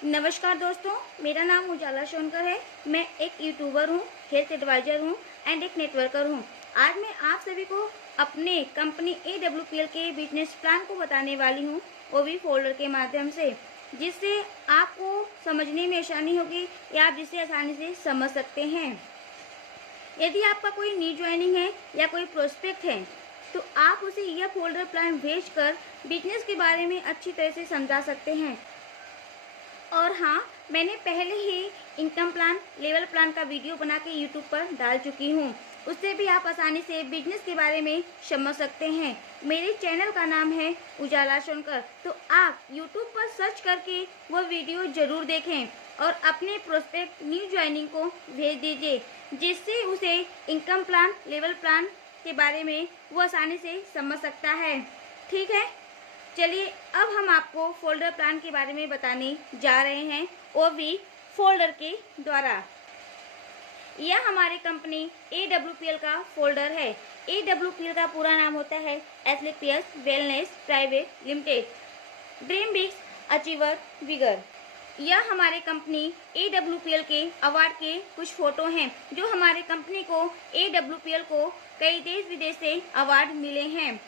नमस्कार दोस्तों, मेरा नाम उजाला सोनकर है। मैं एक यूट्यूबर हूँ, हेल्थ एडवाइजर हूँ एंड एक नेटवर्कर हूँ। आज मैं आप सभी को अपने कंपनी AWPL के बिजनेस प्लान को बताने वाली हूँ, वो भी फोल्डर के माध्यम से, जिससे आपको समझने में आसानी होगी या आप जिसे आसानी से समझ सकते हैं। यदि आपका कोई न्यू ज्वाइनिंग है या कोई प्रोस्पेक्ट है तो आप उसे यह फोल्डर प्लान भेजकर बिजनेस के बारे में अच्छी तरह से समझा सकते हैं। और हाँ, मैंने पहले ही इनकम प्लान, लेवल प्लान का वीडियो बना के यूट्यूब पर डाल चुकी हूँ, उससे भी आप आसानी से बिजनेस के बारे में समझ सकते हैं। मेरे चैनल का नाम है उजाला सोनकर, तो आप यूट्यूब पर सर्च करके वह वीडियो जरूर देखें और अपने प्रोस्पेक्ट न्यू ज्वाइनिंग को भेज दीजिए, जिससे उसे इनकम प्लान, लेवल प्लान के बारे में वो आसानी से समझ सकता है। ठीक है, चलिए अब हम आपको फोल्डर प्लान के बारे में बताने जा रहे हैं, वो भी फोल्डर के द्वारा। यह हमारे कंपनी AWPL का फोल्डर है। AWPL का पूरा नाम होता है athletics wellness private limited, dream big achiever bigger. यह हमारे कंपनी AWPL के अवार्ड के कुछ फोटो हैं, जो हमारे कंपनी को AWPL को कई देश विदेश से अवार्ड मिले हैं।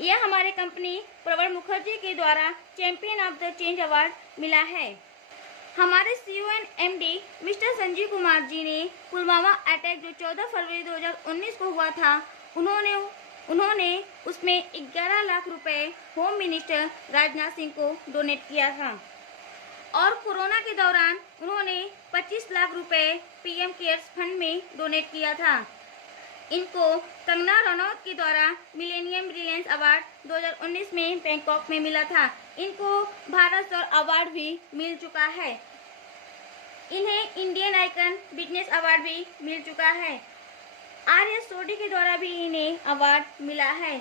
यह हमारे कंपनी प्रवर मुखर्जी के द्वारा champion of the change award मिला है। हमारे CEO and MD mister Sanjeev Kumar ji ने पुलवामा अटैक जो 14 फरवरी 2019 को हुआ था, उन्होंने उसमें 11 लाख रुपए होम मिनिस्टर राजनाथ सिंह को डोनेट किया था। और कोरोना के दौरान उन्होंने 25 लाख रुपए PM केयर्स फंड में डोनेट किया था। इनको कंगना रनौत के द्वारा मिलेनियम ब्रिलियंस अवार्ड 2019 में बैंकॉक में मिला था। इनको भारत स्तर अवार्ड भी मिल चुका है। इन्हें इंडियन आइकन बिजनेस अवार्ड भी मिल चुका है। RS सोडी के द्वारा भी इन्हें अवार्ड मिला है।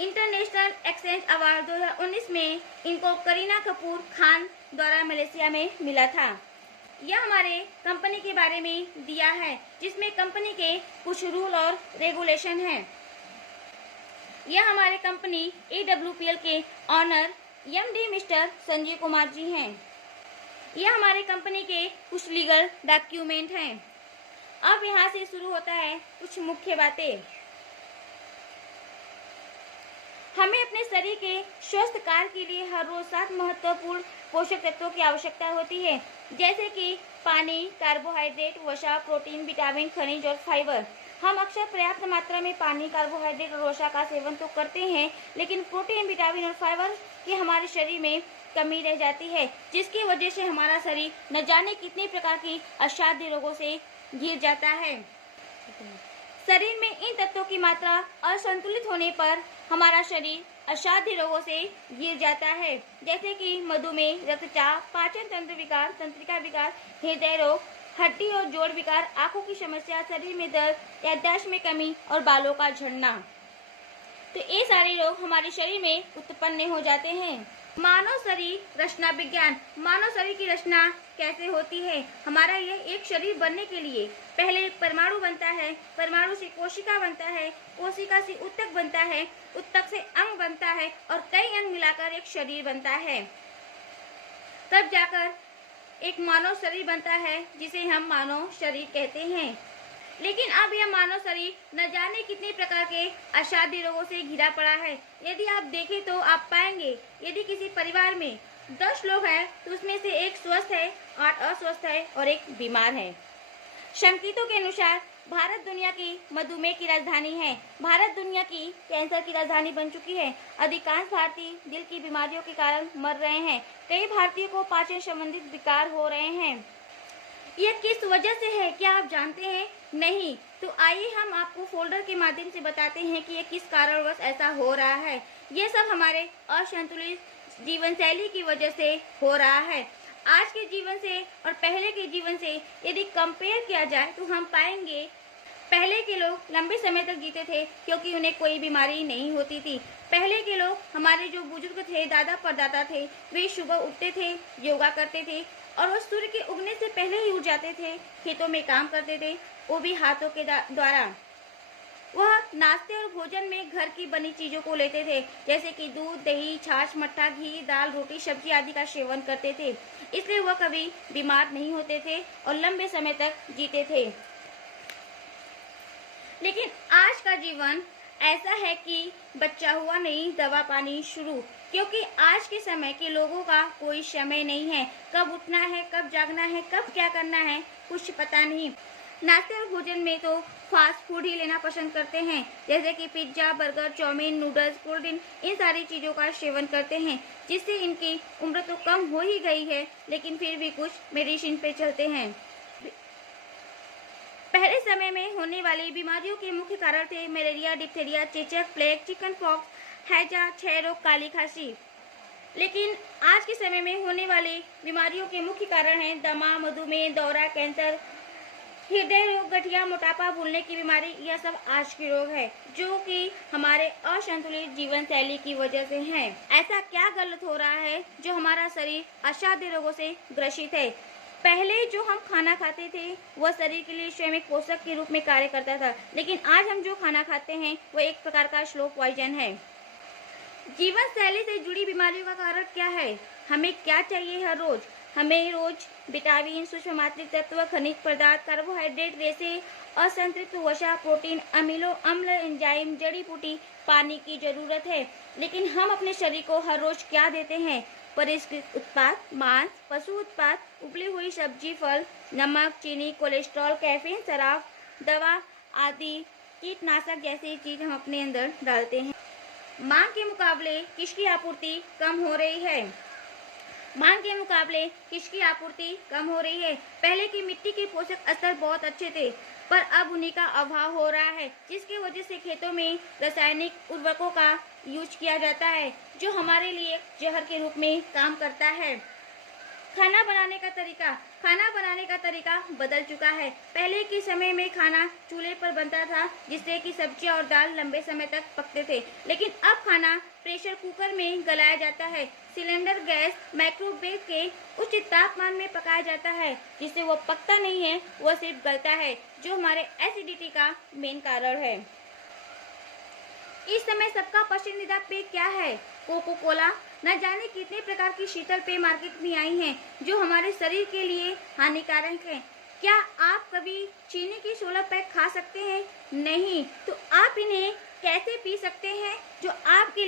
इंटरनेशनल एक्सचेंज अवार्ड 2019 में इनको करीना कपूर खान द्वारा मलेशिया में मिला था। यह हमारे कंपनी के बारे में दिया है, जिसमें कंपनी के कुछ रूल और रेगुलेशन हैं। यह हमारे कंपनी AWPL के owner MD mister Sanjeev Kumar ji हैं। यह हमारे कंपनी के कुछ लीगल डॉक्यूमेंट हैं। अब यहाँ से शुरू होता है कुछ मुख्य बातें। हमें अपने शरीर के स्वस्थ कार्य के लिए हर रोज 7 महत्वपूर्ण पोषक तत्वों की आवश्यकता होती है, जैसे कि पानी, कार्बोहाइड्रेट, वसा, प्रोटीन, विटामिन, खनिज और फाइबर। हम अक्सर पर्याप्त मात्रा में पानी, कार्बोहाइड्रेट और वसा का सेवन तो करते हैं, लेकिन प्रोटीन, विटामिन और फाइबर की हमारे शरीर में कमी रह जाती है, जिसकी वजह से हमारा शरीर न जाने कितने प्रकार की असाध्य रोगों से घिर जाता है। शरीर में इन तत्वों की मात्रा असंतुलित होने पर हमारा शरीर असाध्य रोगों से घिर जाता है, जैसे कि मधुमेह, रक्तचाप, पाचन तंत्र विकार, तंत्रिका विकार, हृदय रोग, हड्डी और जोड़ विकार, आंखों की समस्या, शरीर में दर्द, याददाश्त में कमी और बालों का झड़ना। तो ये सारे रोग हमारे शरीर में उत्पन्न हो जाते हैं। मानव शरीर रचना विज्ञान। मानव शरीर की रचना कैसे होती है? हमारा यह एक शरीर बनने के लिए पहले एक परमाणु बनता है, परमाणु से कोशिका बनता है, कोशिका से ऊतक बनता है, ऊतक से अंग बनता है और कई अंग मिलाकर एक शरीर बनता है। तब जाकर एक मानव शरीर बनता है, जिसे हम मानव शरीर कहते हैं। लेकिन अब यह मानव शरीर न जाने कितने प्रकार के असाध्य रोगों से घिरा पड़ा है। यदि आप देखें तो आप पाएंगे, यदि किसी परिवार में 10 लोग हैं तो उसमें से एक स्वस्थ है, 8 अस्वस्थ है और एक बीमार है। संकेतों के अनुसार भारत दुनिया की मधुमेह की राजधानी है। भारत दुनिया की कैंसर की राजधानी बन चुकी है। अधिकांश भारतीय दिल की बीमारियों के कारण मर रहे हैं। कई भारतीयों को पाचन संबंधित विकार हो रहे हैं। यह किस वजह से है, क्या आप जानते हैं? नहीं। तो आइए हम आपको फोल्डर के माध्यम से बताते हैं कि यह किस कारणवश ऐसा हो रहा है। यह सब हमारे असंतुलित जीवन शैली की वजह से हो रहा है। आज के जीवन से और पहले के जीवन से यदि कंपेयर किया जाए तो हम पाएंगे पहले के लोग लंबे समय तक जीते थे, क्योंकि उन्हें कोई बीमारी नहीं होती थी। पहले के लोग, हमारे जो बुजुर्ग थे, दादा परदादा थे, वे सुबह उठते थे, योगा करते थे और वो सूर्य के उगने से पहले ही उठ जाते थे, खेतों में काम करते थे, वो भी हाथों के द्वारा। वह नाश्ते और भोजन में घर की बनी चीजों को लेते थे, जैसे कि दूध, दही, छाछ, मट्ठा, घी, दाल, रोटी, सब्जी आदि का सेवन करते थे। इसलिए वह कभी बीमार नहीं होते थे और लंबे समय तक जीते थे। लेकिन आज का जीवन ऐसा है कि बच्चा हुआ नहीं, दवा पानी शुरू, क्योंकि आज के समय के लोगों का कोई समय नहीं है। कब उठना है, कब जागना है, कब क्या करना है, कुछ पता नहीं। नाश्ते और भोजन में तो फास्ट फूड ही लेना पसंद करते हैं, जैसे कि pizza, burger, chow mein, noodles, cold drink, इन सारी चीज़ों का सेवन करते हैं, जिससे इनकी उम्र तो कम हो ही गई है, लेकिन फिर भी कुछ मेडिसिन पे चलते हैं। पहले समय में होने वाली बीमारियों के मुख्य कारण थे मलेरिया, डिप्थीरिया, चेचक, प्लेग, चिकन पॉक्स, हैजा, क्षय रोग, काली खांसी। लेकिन आज के समय में होने वाली बीमारियों के मुख्य कारण हैं दमा, मधुमेह, दौरा, कैंसर, हृदय रोग, गठिया, मोटापा, भूलने की बीमारी। यह सब आज के रोग है, जो कि हमारे असंतुलित जीवन शैली की वजह से हैं। ऐसा क्या गलत हो रहा है जो हमारा शरीर असाध्य रोगों से ग्रसित है? पहले जो हम खाना खाते थे वह शरीर के लिए स्वयं एक पोषक के रूप में कार्य करता था, लेकिन आज हम जो खाना खाते हैं वह एक प्रकार का स्लो पॉइजन है। जीवन शैली से जुड़ी बीमारियों का कारण क्या है? हमें क्या चाहिए हर रोज? हमें रोज विटामिन, सूक्ष्म मात्रिक तत्व, खनिज पदार्थ, कार्बोहाइड्रेट, रेशे, असंतृप्त वसा, प्रोटीन, अमीनो अम्ल, एंजाइम, जड़ी बूटी, पानी की जरूरत है। लेकिन हम अपने शरीर को हर रोज क्या देते हैं? परिष्कृत उत्पाद, मांस, पशु उत्पाद, उबली हुई सब्जी, फल, नमक, चीनी, कोलेस्ट्रॉल, कैफीन, शराब, दवा आदि कीटनाशक जैसी चीज हम अपने अंदर डालते हैं। मांग के मुकाबले किसकी आपूर्ति कम हो रही है? मांग के मुकाबले किसकी आपूर्ति कम हो रही है? पहले की मिट्टी के पोषक स्तर बहुत अच्छे थे, पर अब उन्हीं का अभाव हो रहा है, जिसकी वजह से खेतों में रासायनिक उर्वरकों का यूज किया जाता है, जो हमारे लिए जहर के रूप में काम करता है। खाना बनाने का तरीका बदल चुका है। पहले के समय में खाना चूल्हे पर बनता था, जिससे कि सब्जी और दाल लंबे समय तक पकते थे, लेकिन अब खाना प्रेशर कुकर में गलाया जाता है। सिलेंडर गैस, माइक्रोवेव के उच्च तापमान में पकाया जाता है, जिससे वो पकता नहीं है, वह सिर्फ गलता है, जो हमारे एसिडिटी का मेन कारण है। इस समय सबका पसंदीदा पेय क्या है? Coca Cola. न जाने कितने प्रकार की शीतल पेय मार्केट में आई हैं, जो हमारे शरीर के लिए हानिकारक हैं। क्या आप कभी चीनी की 16 पैक खा सकते हैं? नहीं। तो आप इन्हें कैसे पी सकते हैं, जो आपके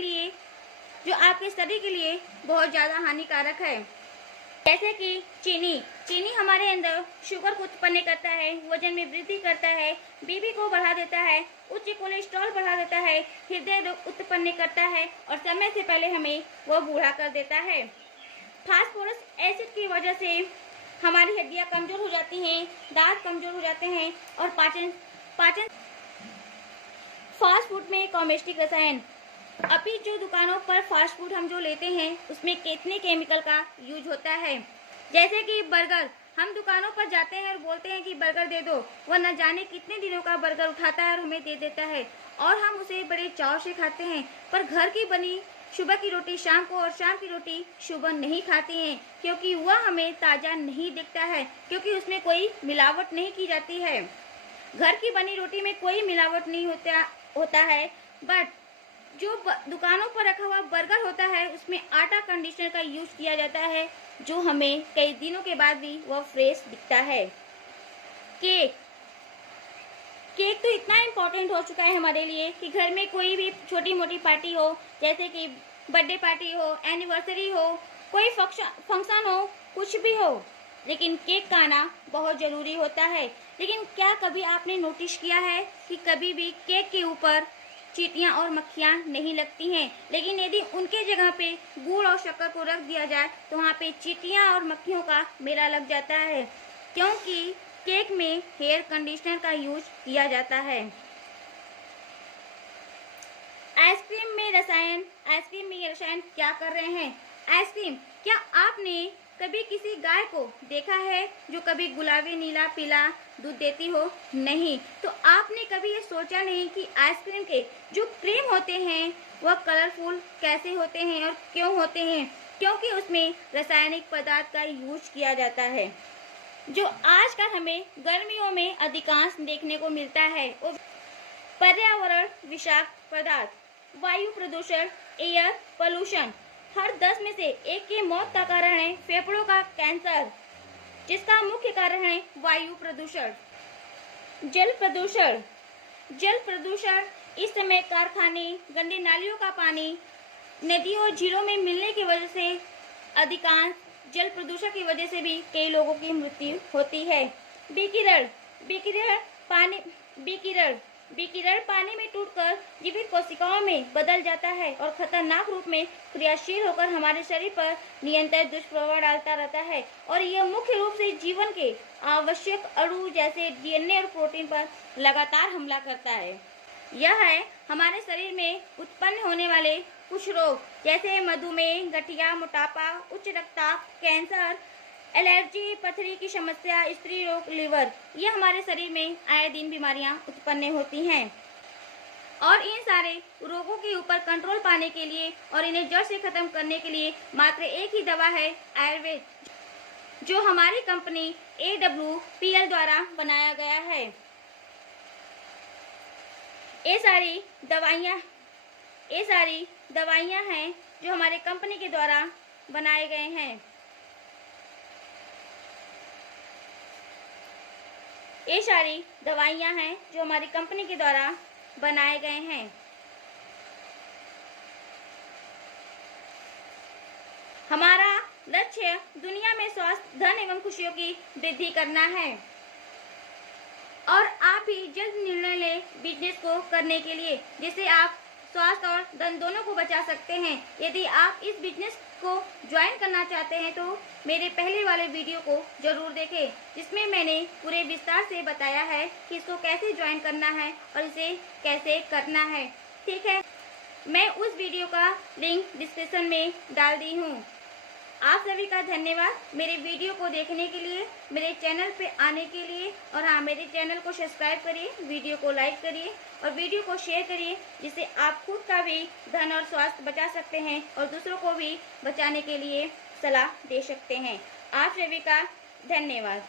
शरीर के लिए बहुत ज्यादा हानिकारक है? जैसे कि चीनी हमारे अंदर शुगर को उत्पन्न करता है, वजन में वृद्धि करता है, बीपी को बढ़ा देता है, उच्च कोलेस्ट्रॉल बढ़ा देता है, हृदय रोग उत्पन्न करता है और समय से पहले हमें वह बूढ़ा कर देता है। फास्फोरस एसिड की वजह से हमारी हड्डियां कमजोर हो जाती हैं, दांत कमजोर हो जाते हैं और पाचन फास्ट फूड में कॉमेस्टिक रसायन। अभी जो दुकानों पर फास्ट फूड हम जो लेते हैं उसमें कितने केमिकल का यूज होता है। जैसे कि बर्गर, हम दुकानों पर जाते हैं और बोलते हैं कि बर्गर दे दो, वह न जाने कितने दिनों का बर्गर उठाता है और हमें दे देता है और हम उसे बड़े चाव से खाते हैं। पर घर की बनी सुबह की रोटी शाम को और शाम की रोटी सुबह नहीं खाते हैं, क्योंकि वह हमें ताज़ा नहीं दिखता है, क्योंकि उसमें कोई मिलावट नहीं की जाती है। घर की बनी रोटी में कोई मिलावट नहीं होता है, बट जो दुकानों पर रखा हुआ बर्गर होता है उसमें आटा कंडीशनर का यूज किया जाता है, जो हमें कई दिनों के बाद भी वह फ्रेश दिखता है। केक तो इतना इम्पोर्टेंट हो चुका है हमारे लिए कि घर में कोई भी छोटी मोटी पार्टी हो, जैसे कि बर्थडे पार्टी हो, एनिवर्सरी हो, कोई फंक्शन हो, कुछ भी हो, लेकिन केक का आना बहुत जरूरी होता है। लेकिन क्या कभी आपने नोटिस किया है कि कभी भी केक के ऊपर चींटियां और मक्खियां नहीं लगती हैं, लेकिन यदि उनके जगह पे गुड़ और शक्कर को रख दिया जाए तो वहाँ पे चींटियां और मक्खियों का मेला लग जाता है, क्योंकि केक में हेयर कंडीशनर का यूज किया जाता है। आइसक्रीम में ये रसायन क्या कर रहे हैं? आइसक्रीम, क्या आपने कभी किसी गाय को देखा है जो कभी गुलाबी, नीला, पीला दूध देती हो? नहीं। तो आपने कभी ये सोचा नहीं कि आइसक्रीम के जो क्रीम होते हैं वह कलरफुल कैसे होते हैं और क्यों होते हैं? क्योंकि उसमें रासायनिक पदार्थ का यूज किया जाता है, जो आजकल हमें गर्मियों में अधिकांश देखने को मिलता है। पर्यावरण विषाक्त पदार्थ, वायु प्रदूषण, एयर पोल्यूशन। हर 10 में से एक की मौत का कारण है फेफड़ों का कैंसर, जिसका मुख्य कारण है वायु प्रदूषण। जल प्रदूषण। जल प्रदूषण इस समय कारखाने, गंदे नालियों का पानी, नदियों और झीलों में मिलने की वजह से अधिकांश जल प्रदूषण की वजह से भी कई लोगों की मृत्यु होती है। विकिरण। विकिरण पानी में टूटकर जीवित कोशिकाओं में बदल जाता है और खतरनाक रूप में क्रियाशील होकर हमारे शरीर पर निरंतर दुष्प्रभाव डालता रहता है, और यह मुख्य रूप से जीवन के आवश्यक अणु जैसे डीएनए और प्रोटीन पर लगातार हमला करता है। यह है हमारे शरीर में उत्पन्न होने वाले कुछ रोग, जैसे मधुमेह, गठिया, मोटापा, उच्च रक्तचाप, कैंसर, एलर्जी, पथरी की समस्या, स्त्री रोग, लिवर। ये हमारे शरीर में आए दिन बीमारियां उत्पन्न होती हैं, और इन सारे रोगों के ऊपर कंट्रोल पाने के लिए और इन्हें जड़ से खत्म करने के लिए मात्र एक ही दवा है, आयुर्वेद, जो हमारी कंपनी AWPL द्वारा बनाया गया है। ये सारी दवाइयाँ हैं जो हमारे कंपनी के द्वारा बनाए गए हैं। ये सारी दवाइयाँ हैं जो हमारी कंपनी के द्वारा बनाए गए हैं। हमारा लक्ष्य दुनिया में स्वास्थ्य, धन एवं खुशियों की वृद्धि करना है, और आप भी जल्द निर्णय लें बिजनेस को करने के लिए, जिससे आप स्वास्थ्य और धन दोनों को बचा सकते हैं। यदि आप इस बिजनेस को ज्वाइन करना चाहते हैं तो मेरे पहले वाले वीडियो को जरूर देखें, जिसमें मैंने पूरे विस्तार से बताया है कि इसको कैसे ज्वाइन करना है और इसे कैसे करना है। ठीक है, मैं उस वीडियो का लिंक डिस्क्रिप्शन में डाल दी हूँ। आप सभी का धन्यवाद मेरे वीडियो को देखने के लिए, मेरे चैनल पे आने के लिए, और हाँ, मेरे चैनल को सब्सक्राइब करिए, वीडियो को लाइक करिए और वीडियो को शेयर करिए, जिससे आप खुद का भी धन और स्वास्थ्य बचा सकते हैं और दूसरों को भी बचाने के लिए सलाह दे सकते हैं। आप सभी का धन्यवाद।